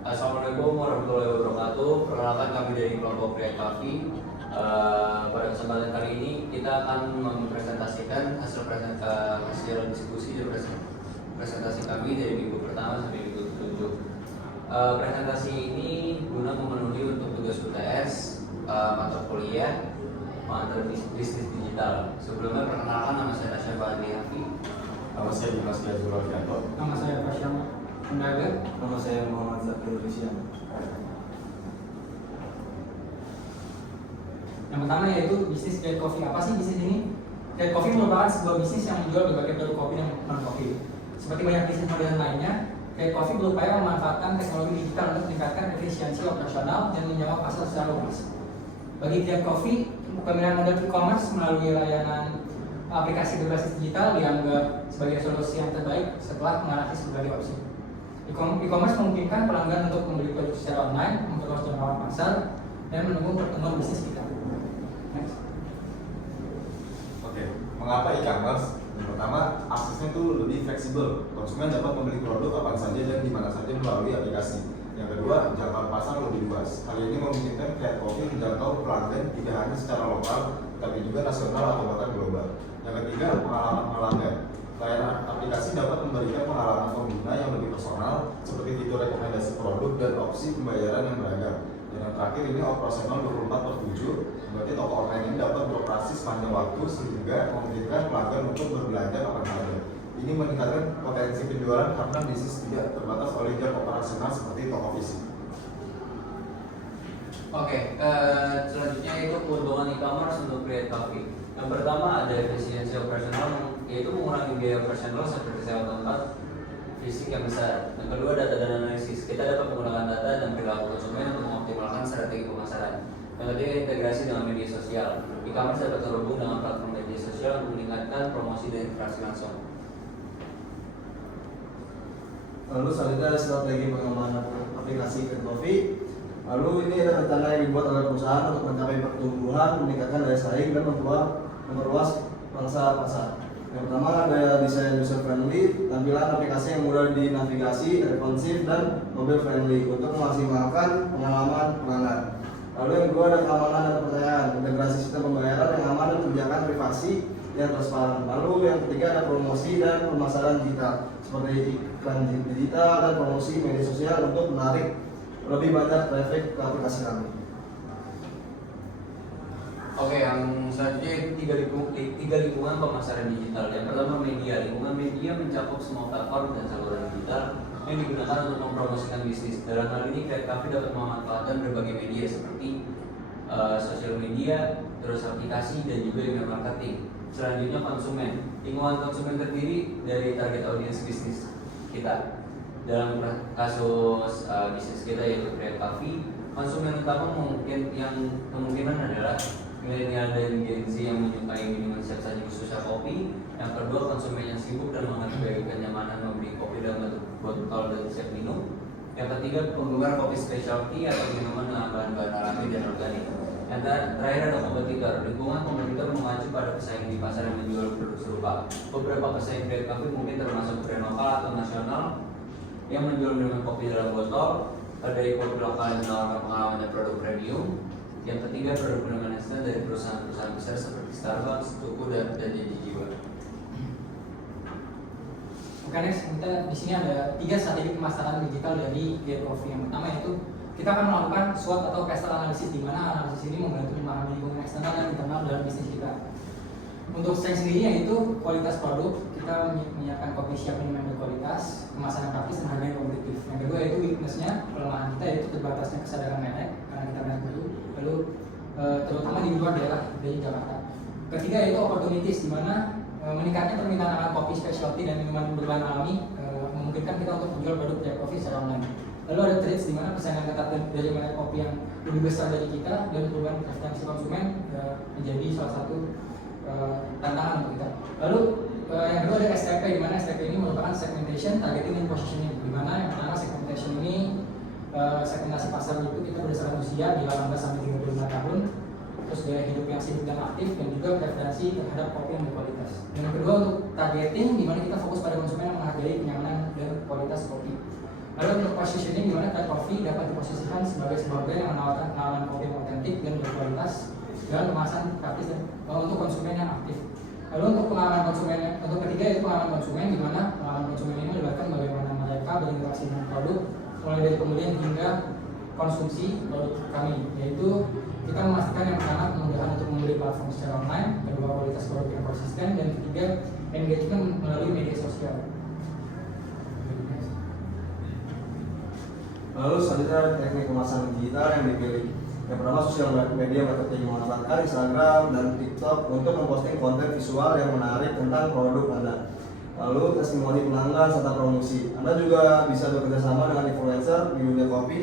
Assalamualaikum warahmatullahi wabarakatuh. Perkenalkan kami dari kelompok Create Coffee. Pada kesempatan kali ini kita akan mempresentasikan hasil diskusi dan presentasi kami dari minggu pertama sampai minggu ke-7. Presentasi ini guna memenuhi untuk tugas UTS, mata kuliah, pengantar bisnis digital. Sebelumnya perkenalkan, nama saya Tasya Fadli Hafi. Nama saya Dimas Gazul Alfianto. Nama saya Fasyam Pendaga. Nama saya Muhammad Zakir Rizyan. Yang pertama yaitu bisnis Create Coffee. Apa sih bisnis ini? Create Coffee merupakan sebuah bisnis yang menjual berbagai produk kopi dan non kopi. Seperti banyak bisnis modern lainnya, Create Coffee berupaya memanfaatkan teknologi digital untuk meningkatkan efisiensi operasional dan menjangkau pasar secara luas. Bagi Create Coffee, pemilihan model e-commerce melalui layanan aplikasi berbasis digital dianggap sebagai solusi yang terbaik setelah menganalisis berbagai opsi. E-commerce memungkinkan pelanggan untuk membeli produk secara online, memperluas jangkauan pasar, dan menunggu pertumbuhan bisnis kita. Next. Oke, mengapa e-commerce? Yang pertama, aksesnya itu lebih fleksibel. Konsumen dapat membeli produk kapan saja dan di mana saja melalui aplikasi. Yang kedua, jangkauan pasar lebih luas. Hal ini memungkinkan Create Coffee menjangkau pelanggan tidak hanya secara lokal, tapi juga nasional atau bahkan global. Yang ketiga, pengalaman pelanggan. Layanan aplikasi dapat memberikan pengalaman pengguna yang lebih personal, seperti fitur rekomendasi produk dan opsi pembayaran yang beragam. Dan yang terakhir ini operasional 24/7, berarti toko online ini dapat beroperasi sepanjang waktu sehingga memungkinkan pelanggan untuk berbelanja kapan saja. Ini meningkatkan potensi penjualan karena bisnis tidak terbatas oleh jam operasional seperti toko fisik. Oke, selanjutnya itu keuntungan e-commerce untuk Create Coffee. Yang pertama ada efisiensi operasional, yaitu mengurangi biaya operasional seperti sewa tempat fisik yang besar. Yang kedua, data dan analisis. Kita dapat menggunakan data dan perilaku konsumen untuk mengoptimalkan strategi pemasaran. Yang ketiga, integrasi dengan media sosial. E-commerce dapat terhubung dengan platform media sosial untuk meningkatkan promosi dan interaksi langsung. Lalu selanjutnya ada strategi pengembangan aplikasi Create Coffee. Lalu ini ada rencana yang dibuat oleh perusahaan untuk mencapai pertumbuhan, meningkatkan daya saing dan memperluas pangsa pasar. Yang pertama ada desain user friendly, tampilan aplikasi yang mudah dinavigasi, responsif dan mobile friendly untuk memaksimalkan pengalaman pelanggan. Lalu yang kedua ada keamanan dan kepercayaan, integrasi sistem pembayaran yang aman dan kebijakan privasi yang transparan. Lalu yang ketiga ada promosi dan pemasaran digital seperti iklan digital dan promosi media sosial untuk menarik lebih banyak traffic ke aplikasi kami. Oke, yang selanjutnya itu tiga lingkungan pemasaran digital. Yang pertama media. Lingkungan media mencakup semua platform dan saluran digital yang digunakan untuk mempromosikan bisnis. Dalam hal ini, Create Coffee dapat memanfaatkan berbagai media seperti sosial media, terus aplikasi, dan juga email marketing. Selanjutnya konsumen. Lingkungan konsumen terdiri dari target audiens bisnis kita. Dalam kasus bisnis kita yaitu Create Coffee, konsumen utama kemungkinan adalah milenial dan Gen Z yang menyukai minuman siap saji khususnya kopi. Yang kedua, konsumen yang sibuk dan mengenai kenyamanan membeli kopi dalam bentuk botol dan siap minum. Yang ketiga, penggemar kopi specialty atau minuman dengan bahan-bahan alami dan organik. Yang terakhir ada kompetitor. Lingkungan kompetitor mengacu pada pesaing di pasar yang menjual produk serupa. Beberapa pesaing Create Coffee mungkin termasuk brand lokal atau nasional yang menjual minuman kopi dalam botol. Dari kopi lokal yang menawarkan pengalaman dan produk premium. Yang ketiga, produk minuman instan dari perusahaan-perusahaan besar seperti Starbucks, Tuku, dan Janji Jiwa. Oke, next, kita di sini ada 3 strategi pemasaran digital dari Create Coffee. Yang pertama yaitu kita akan melakukan SWOT atau Customer Analysis, di mana analisis ini membantu memahami lingkungan eksternal dan internal dalam bisnis kita. Untuk strength sendiri yaitu kualitas produk, kita menyiapkan kopi siap minum yang berkualitas, kemasan yang praktis, dan harga yang kompetitif. Yang kedua yaitu weakness-nya, kelemahan kita yaitu terbatasnya kesadaran merek karena kita merek baru, lalu terutama di luar daerah dari Jakarta. Ketiga yaitu opportunities, di mana meningkatnya permintaan akan kopi specialty dan minuman berbahan alami memungkinkan kita untuk menjual produk Create Coffee secara online. Lalu ada trades, di mana persaingan ketat dari merek kopi yang lebih besar dari kita dan perubahan preferensi konsumen menjadi salah satu tantangan untuk kita. Lalu yang kedua ada STP, di mana STP ini merupakan segmentation, targeting, dan positioning. Di mana yang pertama segmentation ini segmentasi pasar itu kita berdasarkan usia di 18 sampai 35 tahun, terus gaya hidup yang sibuk dan aktif, dan juga preferensi terhadap kopi yang berkualitas. Dan yang kedua untuk targeting, di mana kita fokus pada konsumen yang menghargai kenyamanan dan kualitas kopi. Lalu untuk positioning, di mana Thread Coffee dapat diposisikan sebagai sebuah brand yang menawarkan pengalaman kopi yang otentik dan berkualitas dengan kemasan praktis dan untuk konsumen yang aktif. Lalu untuk pengalaman konsumen, untuk ketiga itu pengalaman konsumen, di mana pengalaman konsumen ini melibatkan bagaimana mereka berinteraksi dengan produk mulai dari pembelian hingga konsumsi produk kami, yaitu kita memastikan yang pertama kemudahan untuk membeli platform secara online, kedua kualitas produk yang konsisten, dan ketiga engagement melalui media sosial. Lalu selanjutnya teknik kemasan digital yang dipilih. Yang pertama, sosial media marketing memanfaatkan Instagram dan TikTok untuk memposting konten visual yang menarik tentang produk Anda. Lalu testimoni pelanggan serta promosi. Anda juga bisa bekerja sama dengan influencer di dunia kopi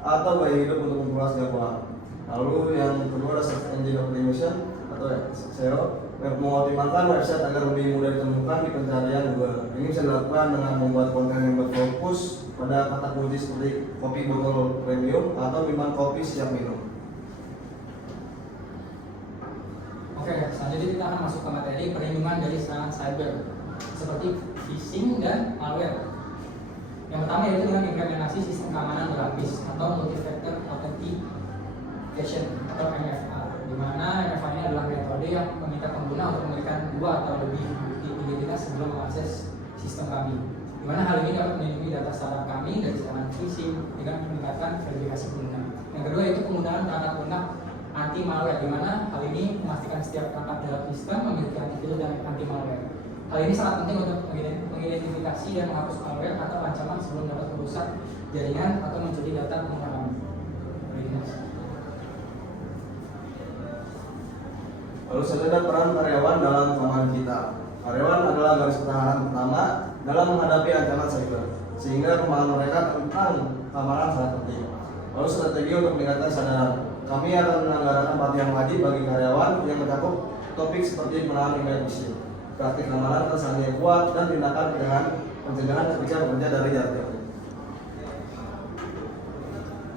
atau gaya hidup untuk memperluas jangkauan. Lalu yang kedua ada search engine optimization atau SEO, mengoptimalkan website agar lebih mudah ditemukan di pencarian Google. Ini bisa dilakukan dengan membuat konten yang berfokus pada kata kunci seperti kopi botol premium atau minuman kopi siap minum. Oke, selanjutnya kita akan masuk ke materi perlindungan dari serangan cyber seperti phishing dan malware. Yang pertama yaitu dengan implementasi sistem keamanan berlapis atau multi-factor authentication atau MFA, di mana MFA ini adalah metode yang meminta pengguna untuk memberikan 2 atau lebih bukti identitas sebelum mengakses sistem kami. Di mana hal ini dapat melindungi data startup kami dari serangan phishing dengan meningkatkan verifikasi pengguna. Yang kedua yaitu penggunaan perangkat lunak anti malware, di mana hal ini memastikan setiap perangkat dalam sistem memiliki antivirus dan anti malware. Hal ini sangat penting untuk mengidentifikasi dan menghapus malware atau ancaman sebelum dapat merusak jaringan atau mencuri data pengguna kami. Lalu selanjutnya peran karyawan dalam keamanan digital. Karyawan adalah garis pertahanan pertama dalam menghadapi ancaman cyber, sehingga pemahaman mereka tentang keamanan sangat penting. Lalu strategi untuk meningkatkan kesadaran. Kami akan menyelenggarakan pelatihan wajib bagi karyawan yang mencakup topik seperti penanganan email phishing, praktik keamanan tersangka yang kuat, dan tindakan pencegahan ketika bekerja dari jarak jauh.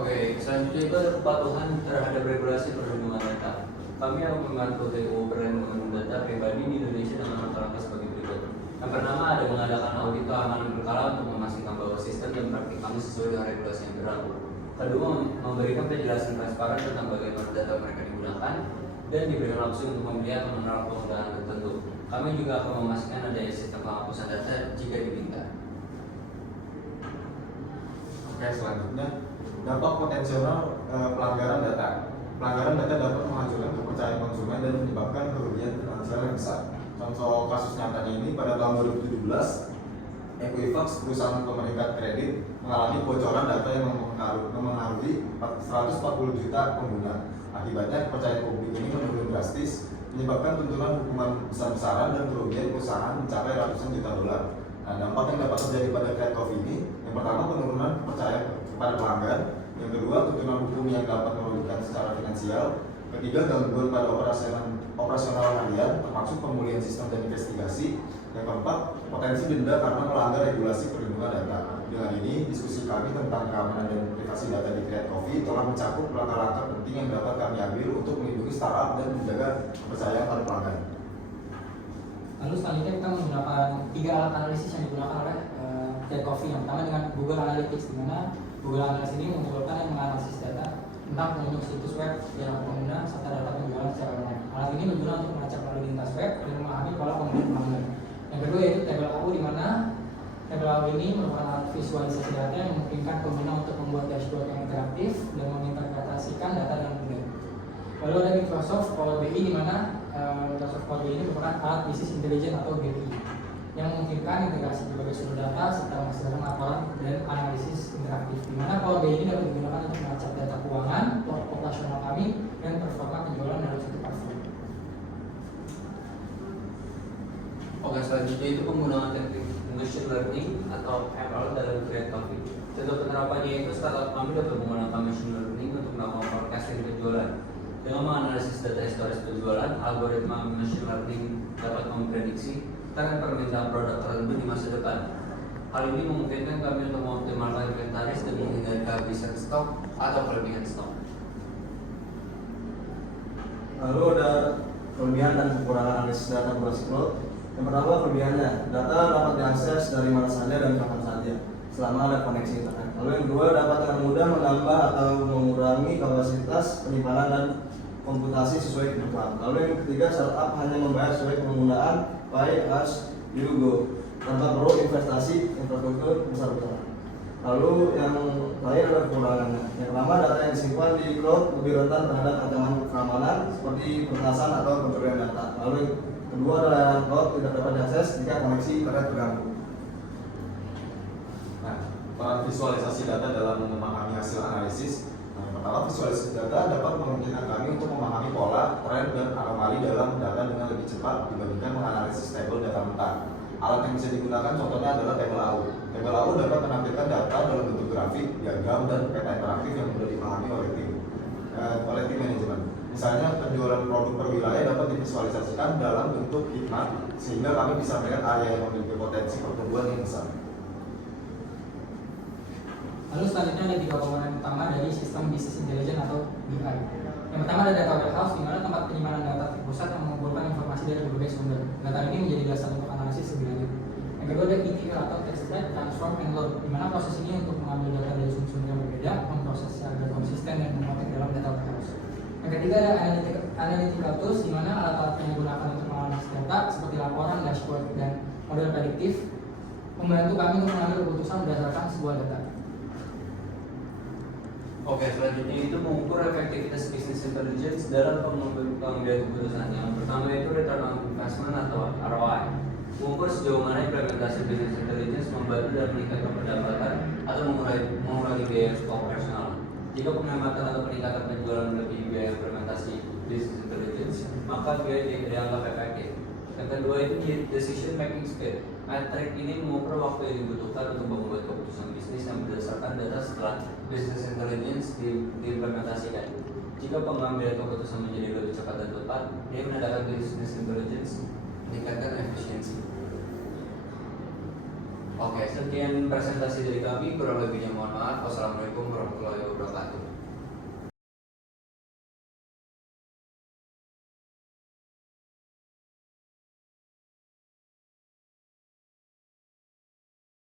Oke, selanjutnya itu ada kepatuhan terhadap regulasi perlindungan data. Kami akan membantu TU perlindungan data pribadi di Indonesia dengan langkah-langkah sebagai berikut. Yang pertama ada mengadakan audit keamanan berkala untuk memastikan bahwa sistem dan praktik kami sesuai dengan regulasi yang berlaku. Kedua, memberikan penjelasan transparan tentang bagaimana data mereka digunakan dan diberikan opsi untuk membeli atau menaruh kemudahan tertentu. Kami juga akan memastikan adanya sistem penghapusan data jika diminta. Oke, selanjutnya dampak potensial pelanggaran data. Pelanggaran data dapat menghancurkan kepercayaan konsumen dan menyebabkan kerugian finansial yang besar. Contoh kasus nyatanya ini pada tahun 2017, Equifax, perusahaan pemeringkat kredit, mengalami kebocoran data yang memengaruhi 140 juta pengguna. Akibatnya kepercayaan publik ini menurun drastis, menyebabkan tuntutan hukuman besar-besaran dan kerugian perusahaan mencapai ratusan juta dolar. Nah, dampak yang dapat terjadi pada Thread Coffee ini, yang pertama penurunan kepercayaan kepada pelanggan, yang kedua tuntutan hukum yang dapat merugikan secara finansial, ketiga gangguan pada operasional harian, termasuk pemulihan sistem dan investigasi, yang keempat potensi denda karena melanggar regulasi perlindungan data. Dengan ini, diskusi kami tentang keamanan dan privasi data di Thread Coffee telah mencakup langkah-langkah penting yang dapat kami ambil untuk melindungi startup dan menjaga kepercayaan para pelanggan. Lalu selanjutnya kita menggunakan 3 alat analisis yang digunakan oleh Thread Coffee. Yang pertama dengan Google Analytics, di mana Google Analytics ini mengumpulkan dan menganalisis data tentang pengunjung situs web, perilaku pengguna, serta data penjualan secara online. Alat ini berguna untuk melacak lalu lintas web dan memahami pola pembelian pelanggan. Yang kedua yaitu tabel AU, di mana tabel AU ini merupakan alat visualisasi data yang memungkinkan pengguna untuk membuat dashboard yang interaktif dan menginterpretasikan data dengan mudah. Lalu ada Microsoft Power BI, di mana Microsoft Power BI ini merupakan alat bisnis intelijen atau BI yang memungkinkan integrasi berbagai sumber data serta menghasilkan laporan dan analisis interaktif, di mana Power BI ini dapat digunakan untuk melacak data keuangan, operasional kami, dan performa penjualan dalam satu platform. Oke, selanjutnya itu penggunaan teknik machine learning atau ML dalam Thread Coffee. Contoh penerapannya itu startup kami dapat menggunakan machine learning untuk melakukan forecasting penjualan. Dengan menganalisis data historis penjualan, algoritma machine learning dapat memprediksi tren permintaan produk tertentu di masa depan. Hal ini memungkinkan kami untuk mengoptimalkan inventaris dan menghindari kehabisan stok atau kelebihan stok. Lalu ada kelebihan dan kekurangan analisis data berbasis cloud. Yang pertama kelebihannya, data dapat diakses dari mana saja dan kapan saja, selama ada koneksi internet. Lalu yang kedua, dapat dengan mudah menambah atau mengurangi kapasitas penyimpanan dan komputasi sesuai kebutuhan. Lalu yang ketiga, startup hanya membayar sesuai penggunaan pay as you go tanpa perlu investasi infrastruktur besar-besaran. Lalu yang terakhir adalah kekurangannya. Yang pertama, data yang disimpan di cloud lebih rentan terhadap ancaman keamanan seperti peretasan atau pencurian data. Lalu yang kedua adalah layanan cloud tidak dapat diakses jika koneksi internet terganggu. Nah, peran visualisasi data dalam memahami hasil analisis. Nah, yang pertama, visualisasi data dapat memungkinkan kami untuk memahami pola, tren, dan anomali dalam data dengan lebih cepat dibandingkan menganalisis tabel data mentah. Alat yang bisa digunakan contohnya adalah tabel AU. Tabel AU dapat menampilkan data dalam bentuk grafik, diagram, dan peta interaktif yang mudah dipahami oleh tim manajemen. Misalnya, penjualan produk per wilayah dapat divisualisasikan dalam bentuk heat map sehingga kami bisa melihat area yang memiliki potensi pertumbuhan yang besar. Lalu selanjutnya ada 3 komponen utama dari sistem business intelligence atau BI. Yang pertama ada data warehouse, di mana tempat penyimpanan data terpusat yang mengumpulkan informasi dari berbagai sumber. Data ini menjadi dasar untuk analisis lebih lanjut. Yang kedua ada ETL atau extract, transform, and load, di mana proses ini untuk mengambil data dari sumber yang berbeda, memprosesnya agar konsisten dan mengotak dalam data warehouse. Yang ketiga ada analytical tools, di mana alat-alat yang digunakan untuk menganalisis data seperti laporan, dashboard, dan model prediktif membantu kami untuk mengambil keputusan berdasarkan sebuah data. Oke, selanjutnya itu mengukur efektivitas business intelligence dalam pengambilan keputusan. Yang pertama itu return on investment atau ROI. Mengukur sejauh mana implementasi business intelligence membantu dalam meningkatkan pendapatan atau mengurangi biaya operasional. Jika penghematan atau peningkatan penjualan melebihi biaya implementasi business intelligence, maka biaya dianggap efektif. Yang kedua itu decision making speed. Metrik ini mengukur waktu yang dibutuhkan untuk membuat keputusan bisnis yang berdasarkan data setelah business intelligence diimplementasikan. Jika pengambilan keputusan menjadi lebih cepat dan tepat, dia menandakan business intelligence meningkatkan efisiensi. Oke, sekian presentasi dari kami. Kurang lebihnya mohon maaf. Wassalamualaikum warahmatullahi wabarakatuh.